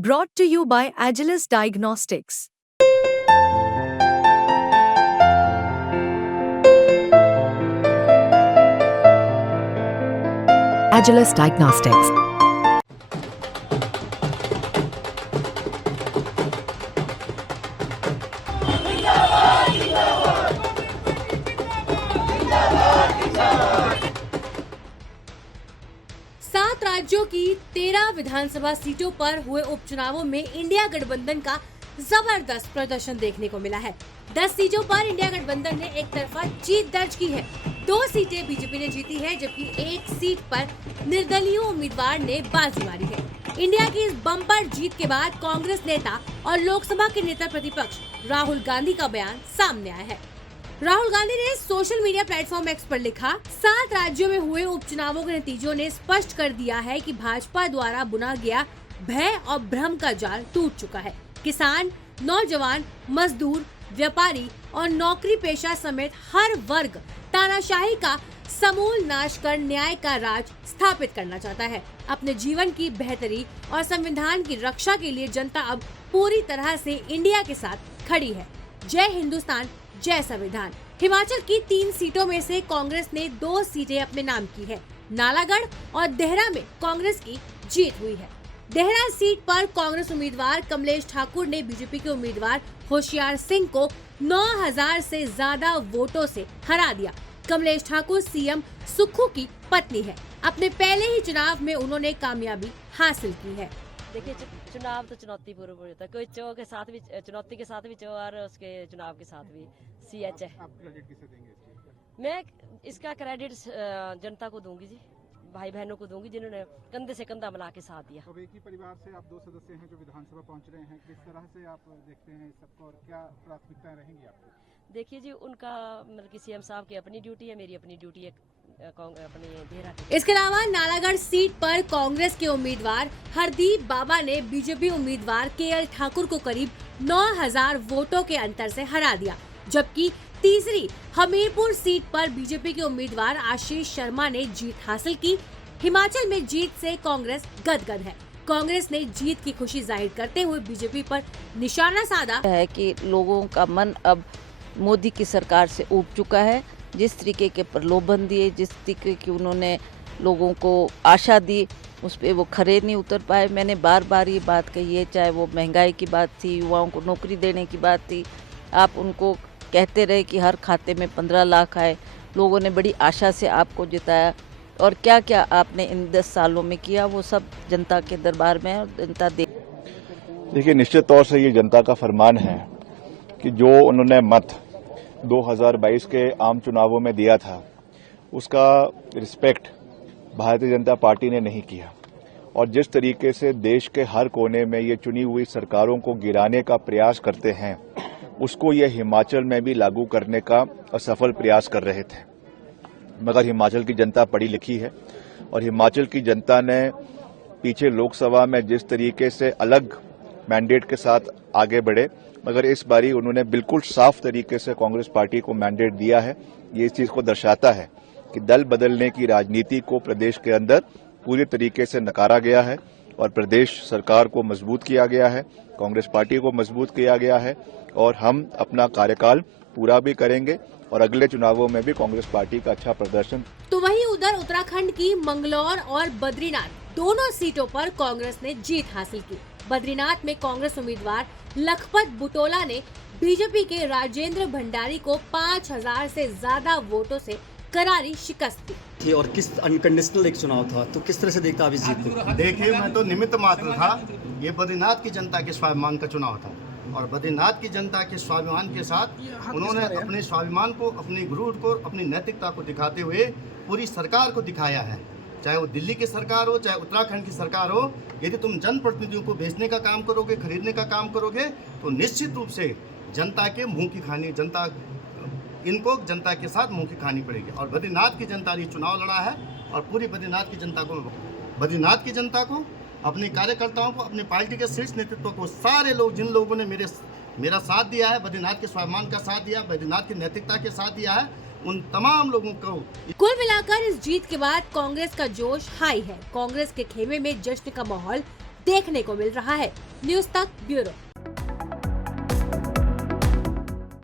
Brought to you by Agilus Diagnostics. Agilus Diagnostics. सात राज्यों की 13 विधानसभा सीटों पर हुए उपचुनावों में इंडिया गठबंधन का जबरदस्त प्रदर्शन देखने को मिला है। 10 सीटों पर इंडिया गठबंधन ने एक तरफा जीत दर्ज की है। 2 सीटें बीजेपी ने जीती है, जबकि 1 सीट पर निर्दलीय उम्मीदवार ने बाजी मारी है। इंडिया की इस बम्पर जीत के बाद कांग्रेस नेता और लोकसभा के नेता प्रतिपक्ष राहुल गांधी का बयान सामने आया है। राहुल गांधी ने सोशल मीडिया प्लेटफॉर्म एक्स पर लिखा, 7 राज्यों में हुए उपचुनावों के नतीजों ने स्पष्ट कर दिया है कि भाजपा द्वारा बुना गया भय और भ्रम का जाल टूट चुका है। किसान, नौजवान, मजदूर, व्यापारी और नौकरी पेशा समेत हर वर्ग तानाशाही का समूल नाश कर न्याय का राज स्थापित करना चाहता है। अपने जीवन की बेहतरी और संविधान की रक्षा के लिए जनता अब पूरी तरह से इंडिया के साथ खड़ी है। जय हिंदुस्तान, जय संविधान। हिमाचल की 3 सीटों में से कांग्रेस ने 2 सीटें अपने नाम की है। नालागढ़ और देहरा में कांग्रेस की जीत हुई है। देहरा सीट पर कांग्रेस उम्मीदवार कमलेश ठाकुर ने बीजेपी के उम्मीदवार होशियार सिंह को 9000 से ज्यादा वोटों से हरा दिया। कमलेश ठाकुर सीएम सुक्खू की पत्नी है। अपने पहले ही चुनाव में उन्होंने कामयाबी हासिल की है। देखिए, चुनाव तो चुनौतीपूर्ण होता है। कोई चो के साथ भी चुनौती के साथ भी चो और उसके चुनाव के साथ भी CH है। आप क्रेडिट किसे देंगे इसके? मैं इसका क्रेडिट जनता को दूंगी जी, भाई बहनों को दूंगी, जिन्होंने कंधे से कंधा मिला के साथ दिया। अब एक ही परिवार से आप 2 सदस्य हैं जो विधानसभा पहुंच रहे हैं, किस तरह से आप देखते हैं इस सबको और क्या प्राथमिकताएं रहेंगी आपकी? देखिए जी, उनका मतलब कि CM साहब की अपनी ड्यूटी है, मेरी अपनी ड्यूटी है अपनी देहरा की। इसके अलावा नालागढ़ सीट पर कांग्रेस के उम्मीदवार हरदीप बाबा ने बीजेपी उम्मीदवार KL ठाकुर को करीब 9000 वोटों के अंतर से हरा दिया, जबकि तीसरी हमीरपुर सीट पर बीजेपी के उम्मीदवार आशीष शर्मा ने जीत हासिल की। हिमाचल में जीत से कांग्रेस गदगद है। कांग्रेस ने जीत की खुशी जाहिर करते हुए बीजेपी पर निशाना साधा है कि लोगों का मन अब मोदी की सरकार से ऊब चुका है। जिस तरीके के प्रलोभन दिए, जिस तरीके की उन्होंने लोगों को आशा दी, उस पर वो खरे नहीं उतर पाए। मैंने बार बार ये बात कही है, चाहे वो महंगाई की बात थी, युवाओं को नौकरी देने की बात थी। आप उनको कहते रहे कि हर खाते में 15 लाख आए। लोगों ने बड़ी आशा से आपको जिताया और क्या क्या आपने इन 10 सालों में किया, वो सब जनता के दरबार में है और जनता देखिए, निश्चित तौर से ये जनता का फरमान है कि जो उन्होंने मत 2022 के आम चुनावों में दिया था, उसका रिस्पेक्ट भारतीय जनता पार्टी ने नहीं किया। और जिस तरीके से देश के हर कोने में ये चुनी हुई सरकारों को गिराने का प्रयास करते हैं, उसको ये हिमाचल में भी लागू करने का असफल प्रयास कर रहे थे। मगर हिमाचल की जनता पढ़ी लिखी है और हिमाचल की जनता ने पीछे लोकसभा में जिस तरीके से अलग मैंडेट के साथ आगे बढ़े, मगर इस बारी उन्होंने बिल्कुल साफ तरीके से कांग्रेस पार्टी को मैंडेट दिया है। ये इस चीज को दर्शाता है कि दल बदलने की राजनीति को प्रदेश के अंदर पूरी तरीके से नकारा गया है और प्रदेश सरकार को मजबूत किया गया है, कांग्रेस पार्टी को मजबूत किया गया है और हम अपना कार्यकाल पूरा भी करेंगे और अगले चुनावों में भी कांग्रेस पार्टी का अच्छा प्रदर्शन। तो वहीं उधर उत्तराखंड की मंगलौर और बद्रीनाथ दोनों सीटों पर कांग्रेस ने जीत हासिल की। बद्रीनाथ में कांग्रेस उम्मीदवार लखपत बुटोला ने बीजेपी के राजेंद्र भंडारी को 5000 से ज्यादा वोटों से करारी शिकस्त दी। और किस अनकंडीशनल एक चुनाव था, तो किस तरह से देखता आप इस जीत को? देखिए, मैं तो निमित्त मात्र था। ये बद्रीनाथ की जनता के स्वाभिमान का चुनाव था और बद्रीनाथ की जनता के स्वाभिमान के साथ उन्होंने अपने स्वाभिमान को, अपनी गुरूर को, अपनी नैतिकता को दिखाते हुए पूरी सरकार को दिखाया है। चाहे वो दिल्ली की सरकार हो, चाहे उत्तराखंड की सरकार हो, यदि तुम जनप्रतिनिधियों को भेजने का काम करोगे, खरीदने का काम करोगे, तो निश्चित रूप से जनता के मुंह की खानी, इनको जनता के साथ मुंह की खानी पड़ेगी। और बद्रीनाथ की जनता ने चुनाव लड़ा है और पूरी बद्रीनाथ की जनता को, अपने कार्यकर्ताओं को, अपनी पार्टी के शीर्ष नेतृत्व को, सारे लोग जिन लोगों ने मेरा साथ दिया है, बद्रीनाथ के स्वाभिमान का साथ दिया, बद्रीनाथ की नैतिकता के साथ दिया है, उन तमाम लोगों को। कुल मिलाकर इस जीत के बाद कांग्रेस का जोश हाई है। कांग्रेस के खेमे में जश्न का माहौल देखने को मिल रहा है। न्यूज तक ब्यूरो।